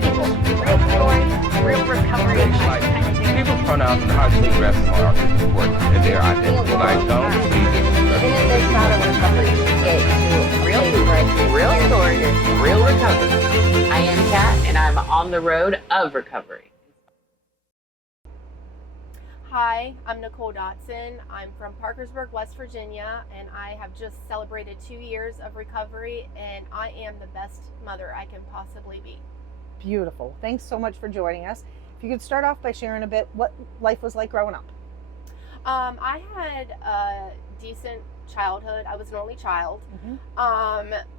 people, real stories, real recovery advice. People's pronouns and how to address them are important in their identity. When I don't see this, Even if it's not a recovery, it's real stories, real stories, real recovery. I am Kat, and I'm on the road of recovery. Hi, I'm Nicole Dotson. I'm from Parkersburg, West Virginia, and I have just celebrated 2 years of recovery, and I am the best mother I can possibly be. Beautiful. Thanks so much for joining us. If you could start off by sharing a bit what life was like growing up. I had a decent childhood. I was an only child.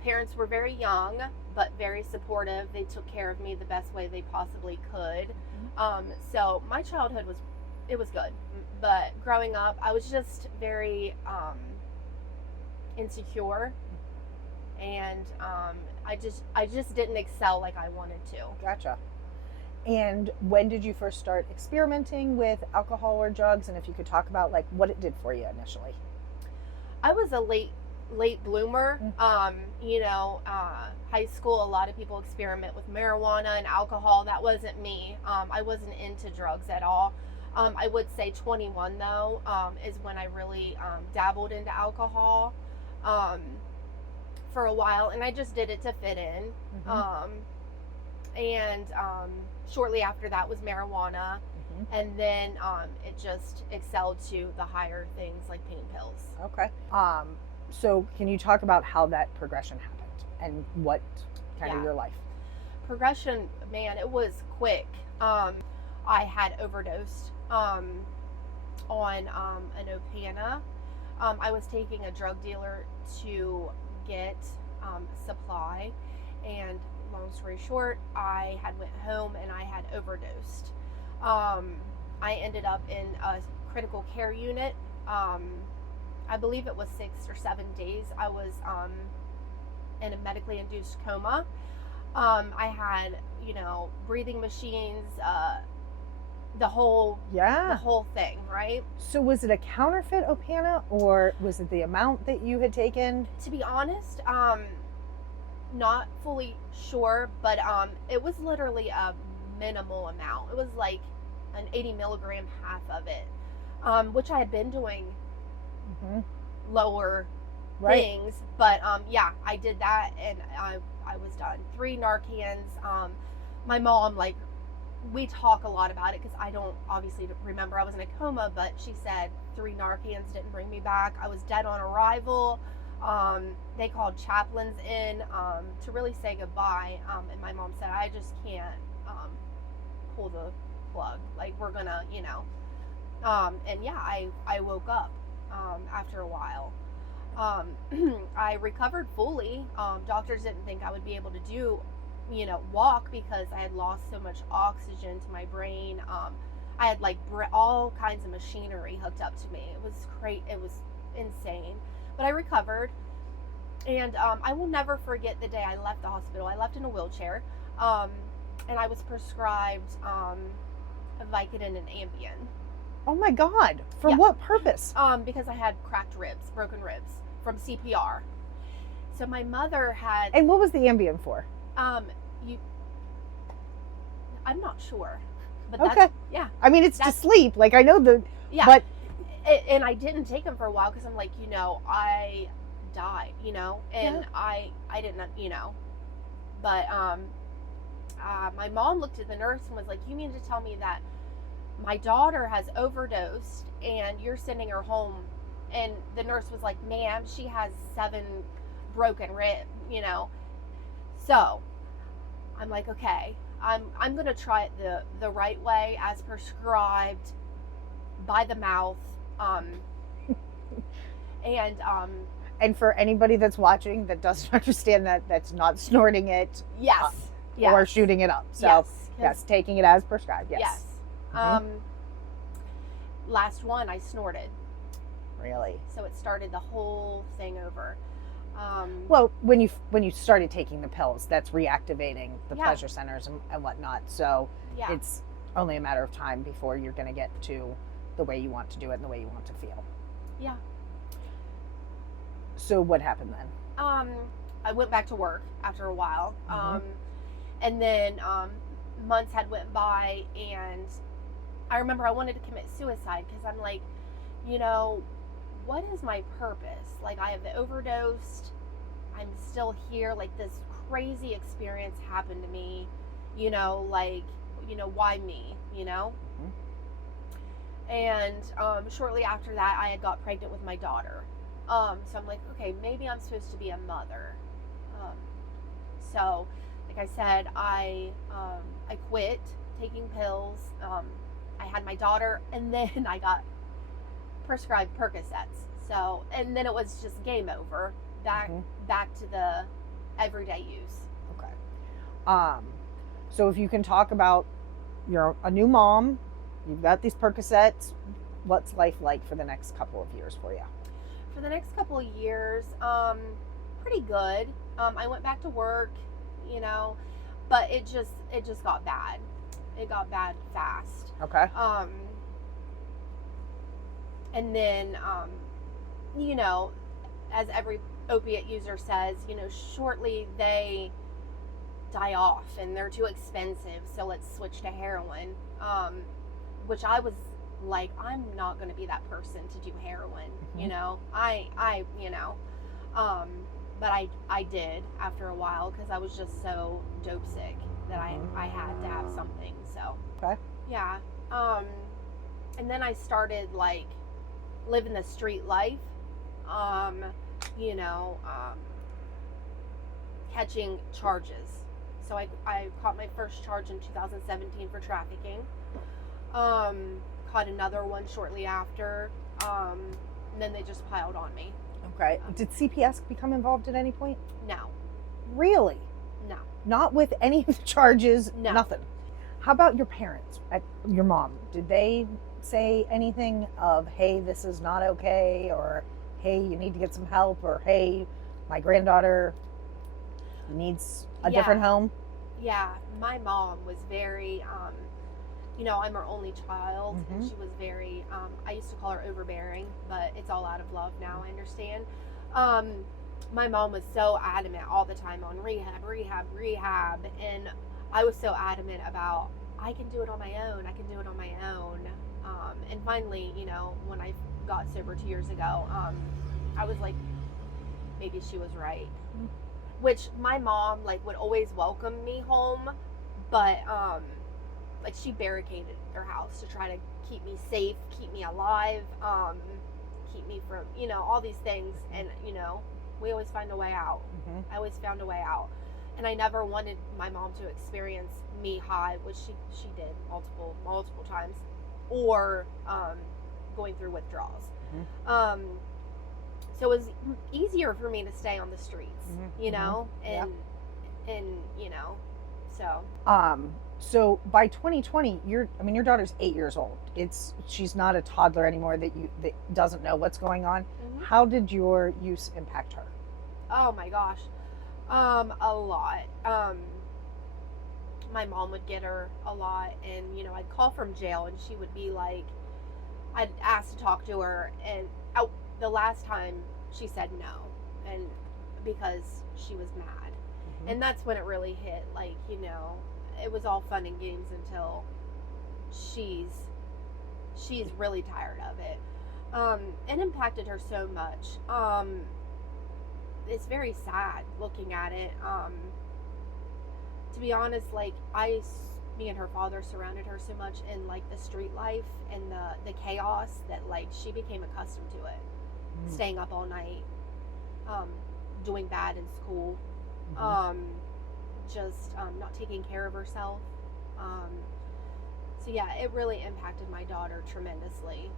Parents were very young, but very supportive. They took care of me the best way they possibly could. So my childhood was good. But growing up, I was just very insecure, and I just didn't excel like I wanted to. Gotcha. And when did you first start experimenting with alcohol or drugs? And if you could talk about like what it did for you initially. I was a late bloomer. High school, a lot of people experiment with marijuana and alcohol. That wasn't me. I wasn't into drugs at all. I would say 21 though is when I really dabbled into alcohol for a while, and I just did it to fit in. Shortly after that was marijuana, and then it just excelled to the higher things like pain pills. Okay. So can you talk about how that progression happened and what kind of your life? Progression, man, it was quick. I had overdosed on an Opana. I was taking a drug dealer to get supply, and long story short, I had went home and I had overdosed. I ended up in a critical care unit. I believe it was 6 or 7 days. I was in a medically induced coma. I had, breathing machines, the whole thing, right? So was it a counterfeit Opana, or was it the amount that you had taken? To be honest, not fully sure, but it was literally a minimal amount. It was like an 80 milligram half of it, which I had been doing lower things, but I did that, and I was done. 3 Narcans. My mom, we talk a lot about it because I don't obviously remember. I was in a coma, but she said 3 Narcans didn't bring me back. I was dead on arrival. They called chaplains in to really say goodbye, and my mom said, I just can't pull the plug. We're gonna, I woke up after a while. I recovered fully. Doctors didn't think I would be able to do, walk, because I had lost so much oxygen to my brain. I had all kinds of machinery hooked up to me. It was great. It was insane. But I recovered, and I will never forget the day I left the hospital. I left in a wheelchair, and I was prescribed a Vicodin and Ambien. Oh my God! For what purpose? Because I had cracked ribs, broken ribs from CPR. So my mother had. And what was the Ambien for? I'm not sure, but okay. I mean, it's to sleep. I know but. And I didn't take them for a while because I'm like, I died, and I didn't, but my mom looked at the nurse and was like, you mean to tell me that my daughter has overdosed and you're sending her home? And the nurse was like, ma'am, she has 7 broken ribs, So I'm like, okay, I'm gonna try it the right way, as prescribed, by the mouth. And for anybody that's watching that doesn't understand that, that's not snorting it, or shooting it up. So yes, taking it as prescribed. Yes. Last one I snorted. Really? So it started the whole thing over. Well, when you started taking the pills, that's reactivating the pleasure centers and whatnot. So it's only a matter of time before you're going to get to the way you want to do it and the way you want to feel. Yeah. So what happened then? I went back to work after a while. And then months had went by, and I remember I wanted to commit suicide because I'm like, you know, what is my purpose? Like, I have overdosed. I'm still here. Like, this crazy experience happened to me. You know, like, you know, why me? You know? And shortly after that, I had got pregnant with my daughter. So I'm like, okay, maybe I'm supposed to be a mother. So, like I said, I quit taking pills. I had my daughter, and then I got prescribed Percocets. So, and then it was just game over. Back to the everyday use. Okay. So if you can talk about, you're a new mom, you've got these Percocets. What's life like for the next couple of years for you? For the next couple of years, pretty good. I went back to work, you know, but it just got bad. It got bad fast. Okay. And then, you know, as every opiate user says, you know, shortly they die off and they're too expensive, so let's switch to heroin. Which I was like, I'm not going to be that person to do heroin. You know, I you know, but I did after a while because I was just so dope sick that I had to have something. So okay. Yeah. And then I started like living the street life. You know, catching charges. So I caught my first charge in 2017 for trafficking. Caught another one shortly after. And then they just piled on me. Okay. Did CPS become involved at any point? No. Really? No. Not with any of the charges? No. Nothing? How about your parents, your mom? Did they say anything of, hey, this is not okay, or hey, you need to get some help, or hey, my granddaughter needs a different home? Yeah, my mom was very, you know, I'm her only child, and she was very, I used to call her overbearing, but it's all out of love now, I understand. My mom was so adamant all the time on rehab, and I was so adamant about, I can do it on my own. And finally, you know, when I got sober 2 years ago, I was like, maybe she was right. Which my mom, like, would always welcome me home, but, like, she barricaded her house to try to keep me safe, keep me alive, keep me from, you know, all these things. And, you know, we always find a way out. I always found a way out. And I never wanted my mom to experience me high, which she did multiple times, or going through withdrawals. So it was easier for me to stay on the streets, you know, and you know, so. So by 2020, your daughter's 8 years old. She's not a toddler anymore that doesn't know what's going on. How did your use impact her? Oh my gosh. A lot. My mom would get her a lot, and, you know, I'd call from jail, and she would be like, I'd ask to talk to her, and the last time she said no, and because she was mad. And that's when it really hit, like, you know, it was all fun and games until she's really tired of it. It impacted her so much. It's very sad looking at it. To be honest, like, me and her father surrounded her so much in, like, the street life and the chaos that, like, she became accustomed to it. Staying up all night, doing bad in school, just not taking care of herself. So yeah, it really impacted my daughter tremendously.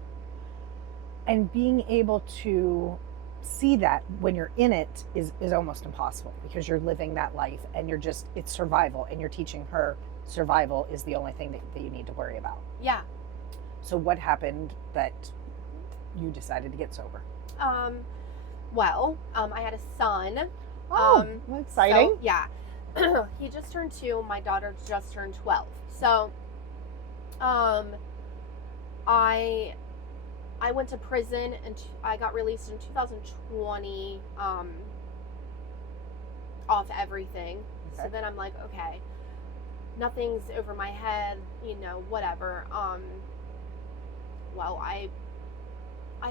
And being able to see that when you're in it is almost impossible, because you're living that life and it's survival, and you're teaching her survival is the only thing that you need to worry about. Yeah. So what happened that you decided to get sober? Well, I had a son. Oh, exciting. So, yeah. He just turned 2. My daughter just turned 12. So, I went to prison, and I got released in 2020, off everything. Okay. So then I'm like, okay, nothing's over my head, you know, whatever. Well, I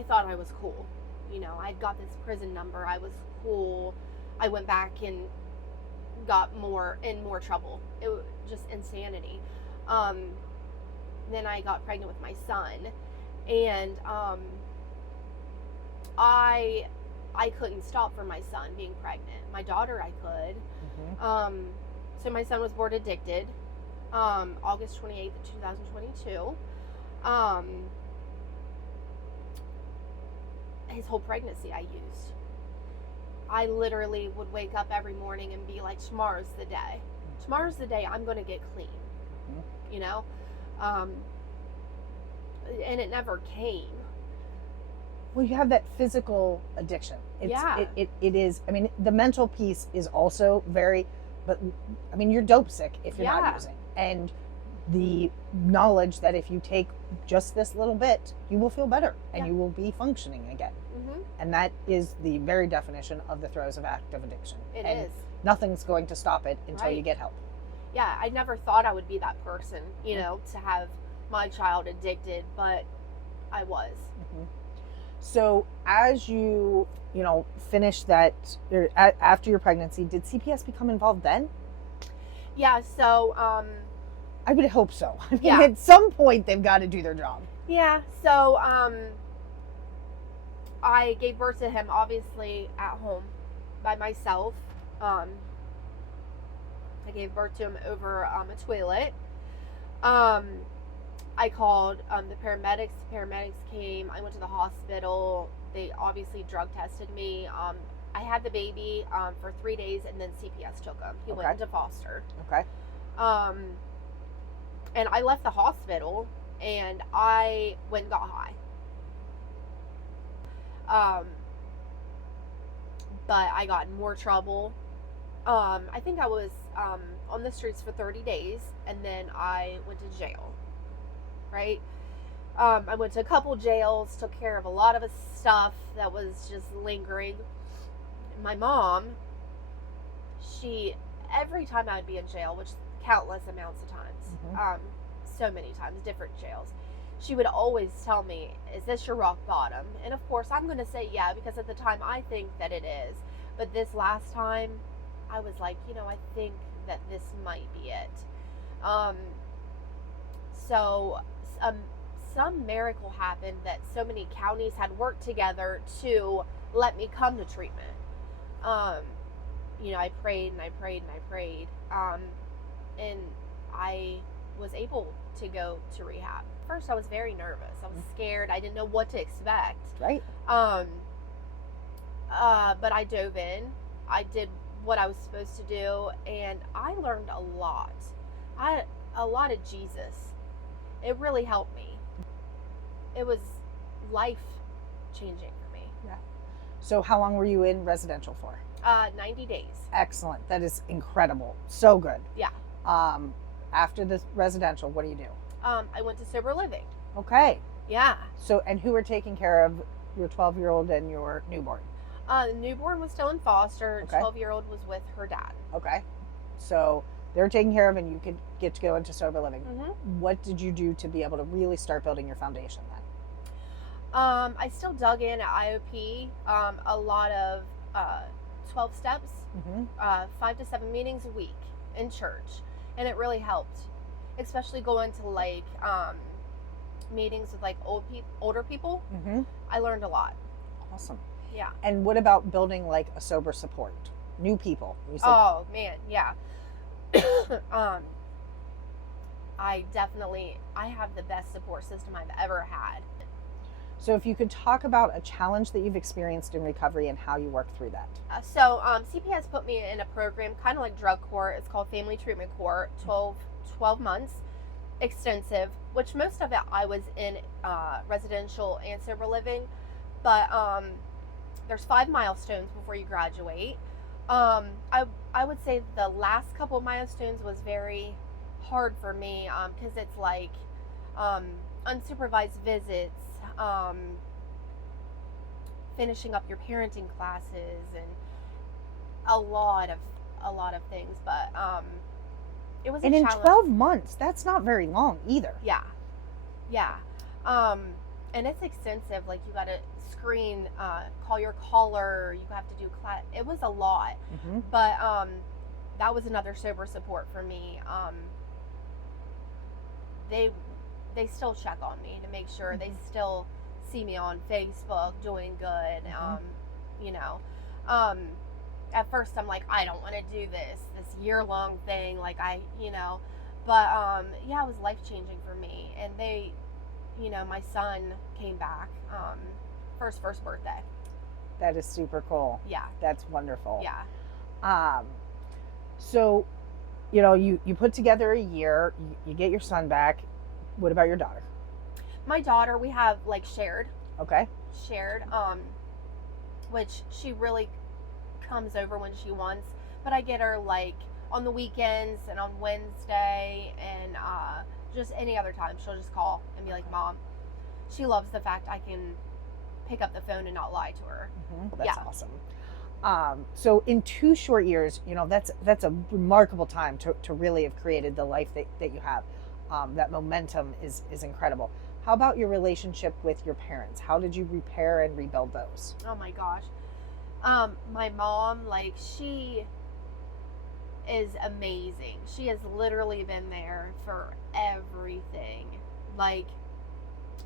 thought I was cool. You know, I got this prison number. I was cool. I went back and got more trouble. It was just insanity. Then I got pregnant with my son, and I couldn't stop for my son being pregnant. My daughter I could. So my son was born addicted, August 28th, 2022. His whole pregnancy I used. I literally would wake up every morning and be like, tomorrow's the day. Tomorrow's the day I'm going to get clean. You know? And it never came. Well, you have that physical addiction. It is, I mean, the mental piece is also very, but I mean, you're dope sick if you're not using. And the knowledge that if you take just this little bit, you will feel better and you will be functioning again. And that is the very definition of the throes of active addiction. It and is. Nothing's going to stop it until you get help. Yeah, I never thought I would be that person, you know, to have my child addicted, but I was. So as you finished that, after your pregnancy, did CPS become involved then? Yeah, so I would hope so. I mean, at some point they've got to do their job. Yeah, so I gave birth to him obviously at home by myself. I gave birth to him over a toilet. I called the paramedics. The paramedics came. I went to the hospital. They obviously drug tested me. I had the baby for 3 days, and then CPS took him. He went into foster. Okay. And I left the hospital, and I went and got high. But I got in more trouble. I think I was on the streets for 30 days, and then I went to jail. Right? I went to a couple jails, took care of a lot of stuff that was just lingering. My mom, every time I would be in jail, which countless amounts of times, so many times, different jails, she would always tell me, is this your rock bottom? And of course, I'm going to say yeah, because at the time I think that it is. But this last time, I was like, I think that this might be it. So some miracle happened that so many counties had worked together to let me come to treatment. I prayed and I prayed and I prayed. And I was able to go to rehab. First, I was very nervous. I was scared. I didn't know what to expect. Right. But I dove in. I did what I was supposed to do, and I learned a lot. A lot of Jesus. It really helped me. It was life-changing for me. Yeah. So how long were you in residential for? 90 days. Excellent. That is incredible. So good. Yeah. After the residential, what do you do? I went to sober living. Okay. Yeah. So, and who were taking care of your 12-year-old and your newborn? The newborn was still in foster. Okay. 12-year-old was with her dad. Okay. So they're taken care of, and you could get to go into sober living. Mm-hmm. What did you do to be able to really start building your foundation then? I still dug in at IOP. A lot of 12 steps, 5 to 7 meetings a week in church, and it really helped. Especially going to meetings with older people. I learned a lot. Awesome. Yeah. And what about building a sober support? New people. You said, oh man, yeah. I have the best support system I've ever had. So if you could talk about a challenge that you've experienced in recovery and how you work through that. CPS put me in a program kind of like drug court. It's called Family Treatment Court, 12 months, extensive, which most of it I was in residential and sober living. But there's 5 milestones before you graduate. I would say the last couple of milestones was very hard for me because it's unsupervised visits, finishing up your parenting classes, and a lot of things. But It was and a in challenge. 12 months, that's not very long either. Yeah. And it's extensive. Like, you got to screen, call your caller. You have to do class. It was a lot. Mm-hmm. But that was another sober support for me. They still check on me to make sure. They still see me on Facebook doing good. At first I'm like, I don't want to do this year-long thing. Like, but it was life-changing for me. And they, my son came back for his first birthday. That is super cool. Yeah. That's wonderful. Yeah. So, you put together a year, you get your son back. What about your daughter? My daughter, we have like shared, which she really comes over when she wants, but I get her like on the weekends and on Wednesday and just any other time. She'll just call and be like, Mom. She loves the fact I can pick up the phone and not lie to her. Well, that's awesome. So in 2 short years, that's a remarkable time to really have created the life that you have. That momentum is incredible. How about your relationship with your parents? How did you repair and rebuild those? Oh my gosh. My mom, like, she is amazing. She has literally been there for everything. Like,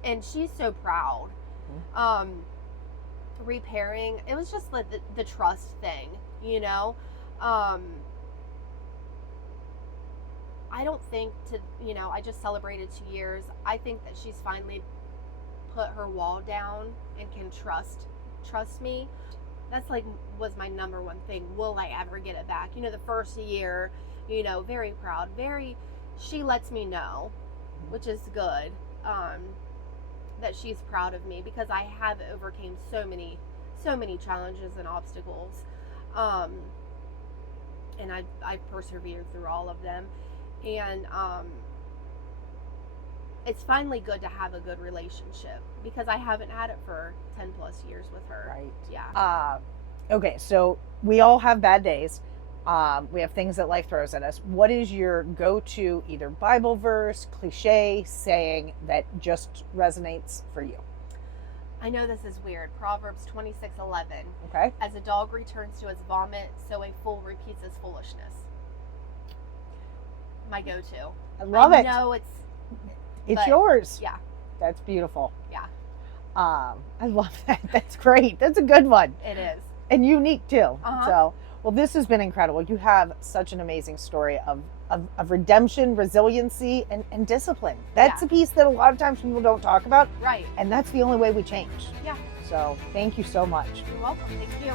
and she's so proud. Repairing, it was just like the trust thing, I don't think I just celebrated 2 years. I think that she's finally put her wall down and can trust me. That's was my number one thing. Will I ever get it back? The first year, very proud, she lets me know, which is good, that she's proud of me, because I have overcame so many challenges and obstacles. And I persevered through all of them. And it's finally good to have a good relationship, because I haven't had it for 10 plus years with her. Right. Yeah. Okay, so we all have bad days. We have things that life throws at us. What is your go-to either Bible verse, cliche, saying that just resonates for you? I know this is weird. Proverbs 26:11. Okay. As a dog returns to its vomit, so a fool repeats his foolishness. My go-to. I love it. No, it's yours. Yeah. That's beautiful. Yeah. I love that. That's great. That's a good one. It is. And unique too. Uh-huh. So, well, this has been incredible. You have such an amazing story of redemption, resiliency, and discipline. That's a piece that a lot of times people don't talk about. Right. And that's the only way we change. Yeah. So thank you so much. You're welcome. Thank you.